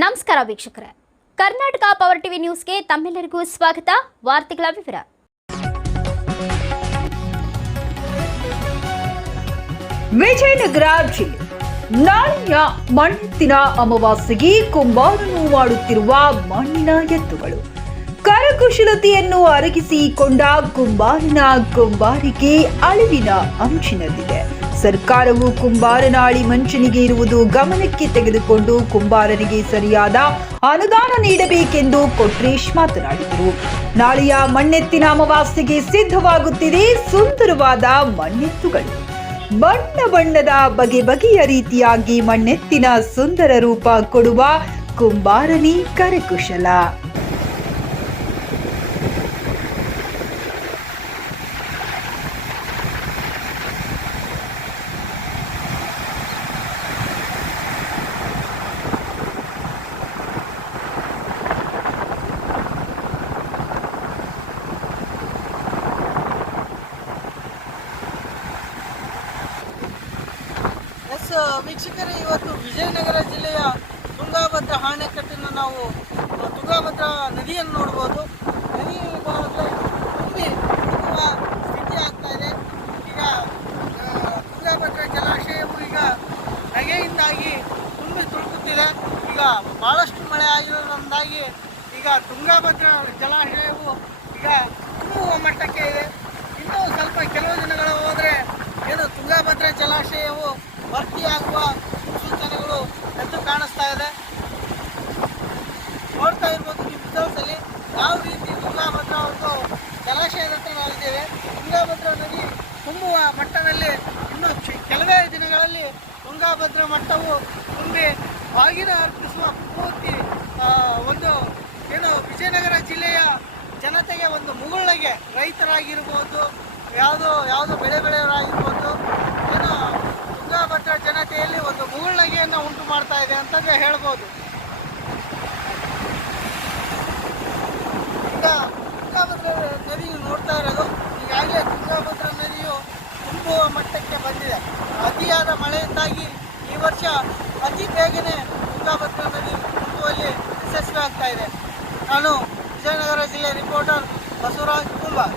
ನಮಸ್ಕಾರ ವೀಕ್ಷಕರೇ. Karnataka power TV ನ್ಯೂಸ್ಗೆ ತಮ್ಮೆಲ್ಲರಿಗೂ ಸ್ವಾಗತ. ವಾರ್ತೆಗಳ ವಿವರ. ವಿಜಯನಗರ ಜಿಲ್ಲೆ. ನಾಳೆಯ ಮಣ್ಣೆತ್ತಿನ ಅಮಾವಾಸ್ಯೆಗೆ ಕುಂಬಾರನು ಮಾಡುತ್ತಿರುವ ಮಣ್ಣಿನ ಎತ್ತುಗಳು. ಕರಕುಶಲತೆಯನ್ನು ಅರಗಿಸಿಕೊಂಡ ಕುಂಬಾರನ ಕುಂಬಾರಿಗೆ ಅಳಿವಿನ ಅಂಚಿನಲ್ಲಿದೆ. ಸರ್ಕಾರವು ಕುಂಬಾರನಾಳಿ ಮಂಚನಿಗೆ ಇರುವುದು ಗಮನಕ್ಕೆ ತೆಗೆದುಕೊಂಡು ಕುಂಬಾರನಿಗೆ ಸರಿಯಾದ ಅನುದಾನ ನೀಡಬೇಕೆಂದು ಕೊಟ್ರೇಶ್ ಮಾತನಾಡಿದರು. ನಾಳೆಯ ಮಣ್ಣೆತ್ತಿನ ಅಮಾವಾಸ್ಯೆಗೆ ಸಿದ್ಧವಾಗುತ್ತಿದೆ ಸುಂದರವಾದ ಮಣ್ಣೆತ್ತುಗಳು. ಬಣ್ಣ ಬಣ್ಣದ ಬಗೆ ಬಗೆಯ ರೀತಿಯಾಗಿ ಮಣ್ಣೆತ್ತಿನ ಸುಂದರ ರೂಪ ಕೊಡುವ ಕುಂಬಾರನಿ ಕರಕುಶಲ. ವೀಕ್ಷಕರೇ, ಇವತ್ತು ವಿಜಯನಗರ ಜಿಲ್ಲೆಯ ತುಂಗಾಭದ್ರಾ ಅಣೆಕಟ್ಟಿನ ನಾವು ತುಂಗಾಭದ್ರ ನದಿಯನ್ನು ನೋಡ್ಬೋದು. ನದಿ ತುಂಬಿ ತುಂಬುವ ಸ್ಥಿತಿ ಆಗ್ತಾ ಇದೆ. ಈಗ ತುಂಗಾಭದ್ರಾ ಜಲಾಶಯವು ಈಗ ನಗೆಯಿಂದಾಗಿ ತುಂಬಿ ತುಳುಕುತ್ತಿದೆ. ಈಗ ಭಾಳಷ್ಟು ಮಳೆ ಆಗಿರೋದ್ರಿಂದಾಗಿ ಈಗ ತುಂಗಾಭದ್ರಾ ಜಲಾಶಯವು ಈಗ ತುಂಬುವ ಮಟ್ಟಕ್ಕೆ ಇದೆ. ಇನ್ನೂ ಸ್ವಲ್ಪ ಕೆಲವು ದಿನಗಳು ಹೋದರೆ ಏನು ತುಂಗಾಭದ್ರಾ ಜಲಾಶಯವು ಭರ್ತಿಯಾಗುವ ಸೂಚನೆಗಳು ಎದ್ದು ಕಾಣಿಸ್ತಾ ಇದೆ. ನೋಡ್ತಾ ಇರ್ಬೋದು ಈ ವಿಧಾನದಲ್ಲಿ ಯಾವ ರೀತಿ ತುಂಗಾಭದ್ರ ಒಂದು ಜಲಾಶಯದ ಹತ್ರ ನಾವಿದ್ದೇವೆ. ತುಂಗಾಭದ್ರಾ ನದಿ ತುಂಬುವ ಮಟ್ಟದಲ್ಲಿ ಇನ್ನು ಕೆಲವೇ ದಿನಗಳಲ್ಲಿ ತುಂಗಾಭದ್ರಾ ಮಟ್ಟವು ತುಂಬಿ ಬಾಗಿನ ಅರ್ಪಿಸುವ ಪೂರ್ತಿ ಒಂದು ಏನು ವಿಜಯನಗರ ಜಿಲ್ಲೆಯ ಜನತೆಗೆ ಒಂದು ಮುಗುಳ್ನಗೆ ರೈತರಾಗಿರ್ಬೋದು, ಯಾವುದೋ ಯಾವುದೋ ಬೆಳೆ ಬೆಳೆಯವರಾಗಿರ್ಬೋದು ಜನತೆಯಲ್ಲಿ ಉಂಟು ಮಾಡ್ತಾ ಇದೆ ಅಂತಂದ್ರೆ ಹೇಳ್ಬೋದು. ತುಂಗಾಭದ್ರಾ ನದಿಯು ನೋಡ್ತಾ ಇರೋದು. ಈಗಾಗಲೇ ತುಂಗಾಭದ್ರಾ ನದಿಯು ತುಂಬುವ ಮಟ್ಟಕ್ಕೆ ಬಂದಿದೆ. ಅತಿಯಾದ ಮಳೆಯಿಂದಾಗಿ ಈ ವರ್ಷ ಅತಿ ಬೇಗನೆ ತುಂಗಾಭದ್ರಾ ನದಿ ತುಂಬುವಲ್ಲಿ ಯಶಸ್ವಿ ಆಗ್ತಾ ಇದೆ. ನಾನು ವಿಜಯನಗರ ಜಿಲ್ಲೆ ರಿಪೋರ್ಟರ್ ಬಸವರಾಜ್ ಕುಂಬಾರ್